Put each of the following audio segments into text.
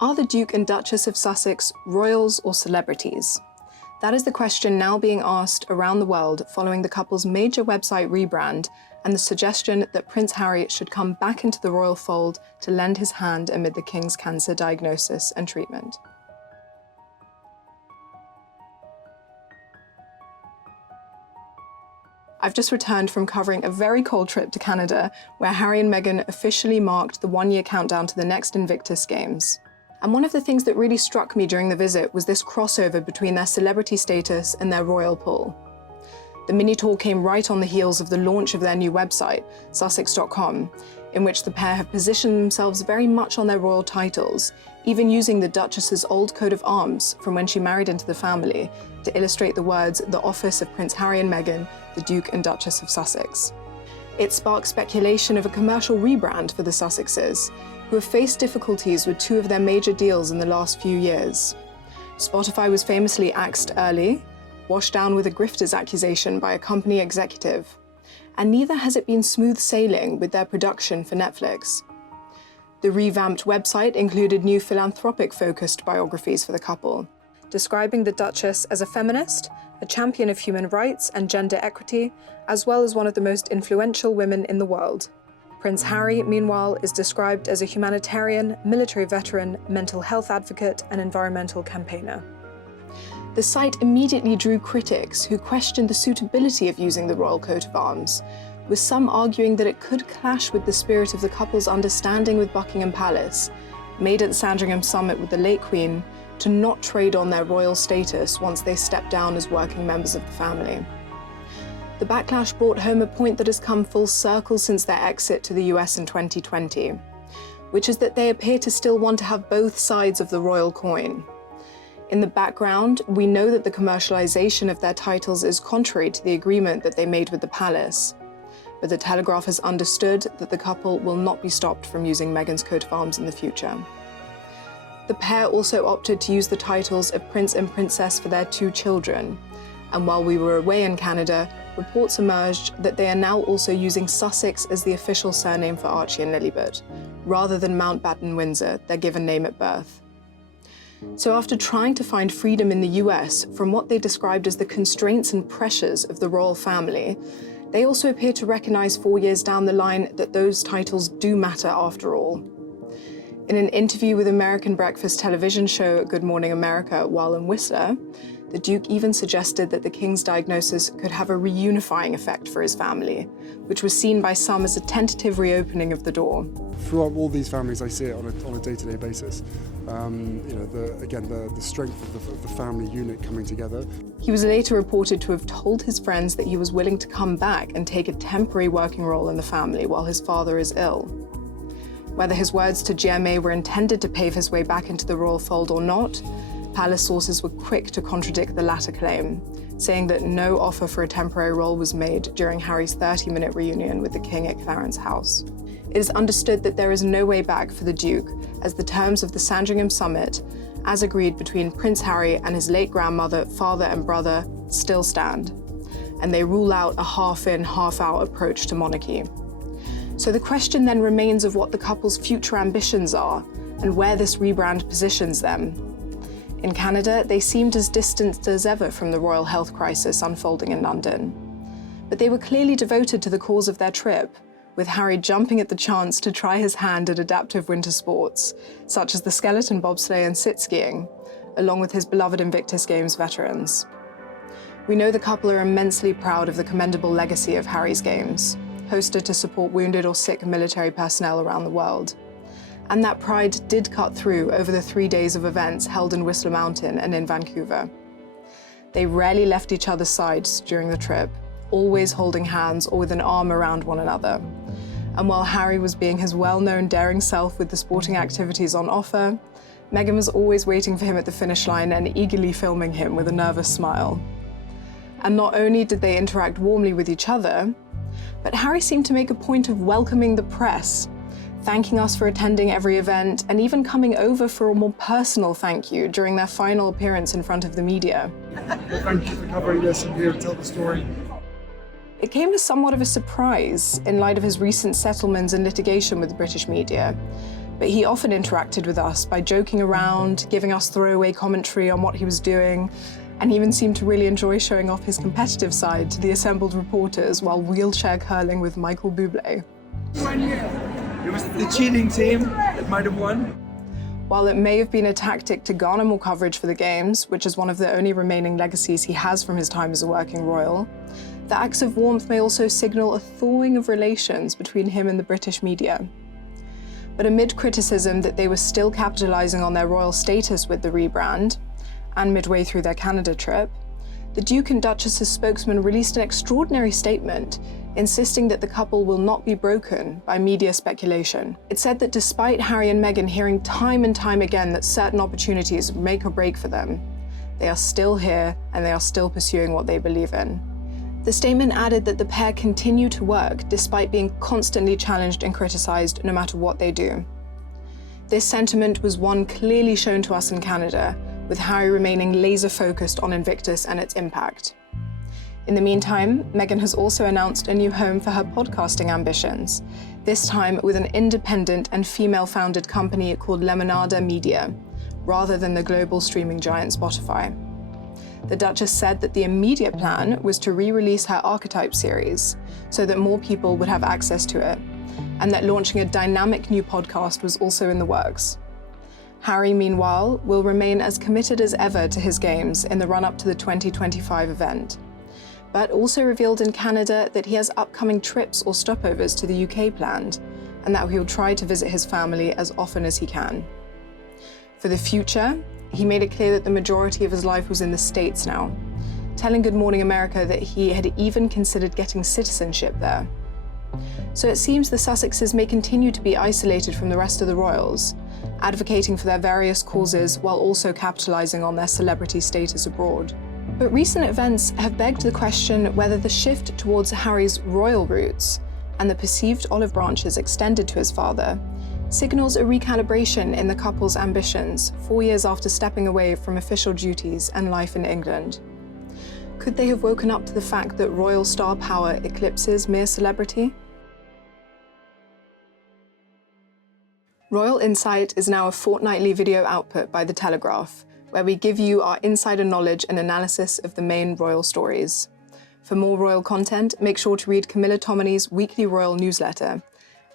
Are the Duke and Duchess of Sussex royals or celebrities? That is the question now being asked around the world following the couple's major website rebrand and the suggestion that Prince Harry should come back into the royal fold to lend his hand amid the King's cancer diagnosis and treatment. I've just returned from covering a very cold trip to Canada, where Harry and Meghan officially marked the one-year countdown to the next Invictus Games. And one of the things that really struck me during the visit was this crossover between their celebrity status and their royal pull. The mini-tour came right on the heels of the launch of their new website, sussex.com, in which the pair have positioned themselves very much on their royal titles, even using the Duchess's old coat of arms from when she married into the family to illustrate the words, "The Office of Prince Harry and Meghan, the Duke and Duchess of Sussex." It sparked speculation of a commercial rebrand for the Sussexes, who have faced difficulties with two of their major deals in the last few years. Spotify was famously axed early, washed down with a grifter's accusation by a company executive, and neither has it been smooth sailing with their production for Netflix. The revamped website included new philanthropic-focused biographies for the couple, describing the Duchess as a feminist, a champion of human rights and gender equity, as well as one of the most influential women in the world. Prince Harry, meanwhile, is described as a humanitarian, military veteran, mental health advocate, and environmental campaigner. The site immediately drew critics who questioned the suitability of using the royal coat of arms, with some arguing that it could clash with the spirit of the couple's understanding with Buckingham Palace, made at the Sandringham summit with the late Queen, to not trade on their royal status once they stepped down as working members of the family. The backlash brought home a point that has come full circle since their exit to the US in 2020, which is that they appear to still want to have both sides of the royal coin. In the background, we know that the commercialization of their titles is contrary to the agreement that they made with the palace, but the Telegraph has understood that the couple will not be stopped from using Meghan's coat of arms in the future. The pair also opted to use the titles of Prince and Princess for their two children, and while we were away in Canada, reports emerged that they are now also using Sussex as the official surname for Archie and Lilibet, rather than Mountbatten-Windsor, their given name at birth. So after trying to find freedom in the US from what they described as the constraints and pressures of the royal family, they also appear to recognize 4 years down the line that those titles do matter after all. In an interview with American breakfast television show Good Morning America while in Whistler, the Duke even suggested that the King's diagnosis could have a reunifying effect for his family, which was seen by some as a tentative reopening of the door. Throughout all these families, I see it on a day-to-day basis. The strength of the family unit coming together. He was later reported to have told his friends that he was willing to come back and take a temporary working role in the family while his father is ill. Whether his words to GMA were intended to pave his way back into the royal fold or not, palace sources were quick to contradict the latter claim, saying that no offer for a temporary role was made during Harry's 30-minute reunion with the King at Clarence House. It is understood that there is no way back for the Duke, as the terms of the Sandringham summit, as agreed between Prince Harry and his late grandmother, father and brother, still stand, and they rule out a half-in, half-out approach to monarchy. So the question then remains of what the couple's future ambitions are, and where this rebrand positions them. In Canada, they seemed as distant as ever from the royal health crisis unfolding in London. But they were clearly devoted to the cause of their trip, with Harry jumping at the chance to try his hand at adaptive winter sports, such as the skeleton bobsleigh and sit skiing, along with his beloved Invictus Games veterans. We know the couple are immensely proud of the commendable legacy of Harry's Games, hosted to support wounded or sick military personnel around the world. And that pride did cut through over the 3 days of events held in Whistler Mountain and in Vancouver. They rarely left each other's sides during the trip, always holding hands or with an arm around one another. And while Harry was being his well-known daring self with the sporting activities on offer, Meghan was always waiting for him at the finish line and eagerly filming him with a nervous smile. And not only did they interact warmly with each other, but Harry seemed to make a point of welcoming the press, thanking us for attending every event, and even coming over for a more personal thank you during their final appearance in front of the media. Well, thank you for covering this and here to tell the story. It came as somewhat of a surprise in light of his recent settlements and litigation with the British media, but he often interacted with us by joking around, giving us throwaway commentary on what he was doing, and even seemed to really enjoy showing off his competitive side to the assembled reporters while wheelchair curling with Michael Bublé. It was the cheating team that might have won. While it may have been a tactic to garner more coverage for the Games, which is one of the only remaining legacies he has from his time as a working royal, the acts of warmth may also signal a thawing of relations between him and the British media. But amid criticism that they were still capitalising on their royal status with the rebrand, and midway through their Canada trip, the Duke and Duchess's spokesman released an extraordinary statement insisting that the couple will not be broken by media speculation. It said that despite Harry and Meghan hearing time and time again that certain opportunities would make or break for them, they are still here and they are still pursuing what they believe in. The statement added that the pair continue to work despite being constantly challenged and criticised no matter what they do. This sentiment was one clearly shown to us in Canada, with Harry remaining laser-focused on Invictus and its impact. In the meantime, Meghan has also announced a new home for her podcasting ambitions, this time with an independent and female-founded company called Lemonada Media, rather than the global streaming giant Spotify. The Duchess said that the immediate plan was to re-release her Archetype series, so that more people would have access to it, and that launching a dynamic new podcast was also in the works. Harry, meanwhile, will remain as committed as ever to his Games in the run-up to the 2025 event, but also revealed in Canada that he has upcoming trips or stopovers to the UK planned, and that he will try to visit his family as often as he can. For the future, he made it clear that the majority of his life was in the States now, telling Good Morning America that he had even considered getting citizenship there. So it seems the Sussexes may continue to be isolated from the rest of the royals, advocating for their various causes while also capitalising on their celebrity status abroad. But recent events have begged the question whether the shift towards Harry's royal roots and the perceived olive branches extended to his father signals a recalibration in the couple's ambitions 4 years after stepping away from official duties and life in England. Could they have woken up to the fact that royal star power eclipses mere celebrity? Royal Insight is now a fortnightly video output by The Telegraph, where we give you our insider knowledge and analysis of the main royal stories. For more royal content, make sure to read Camilla Tominey's weekly royal newsletter.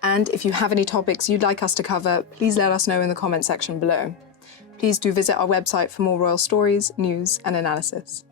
And if you have any topics you'd like us to cover, please let us know in the comment section below. Please do visit our website for more royal stories, news, and analysis.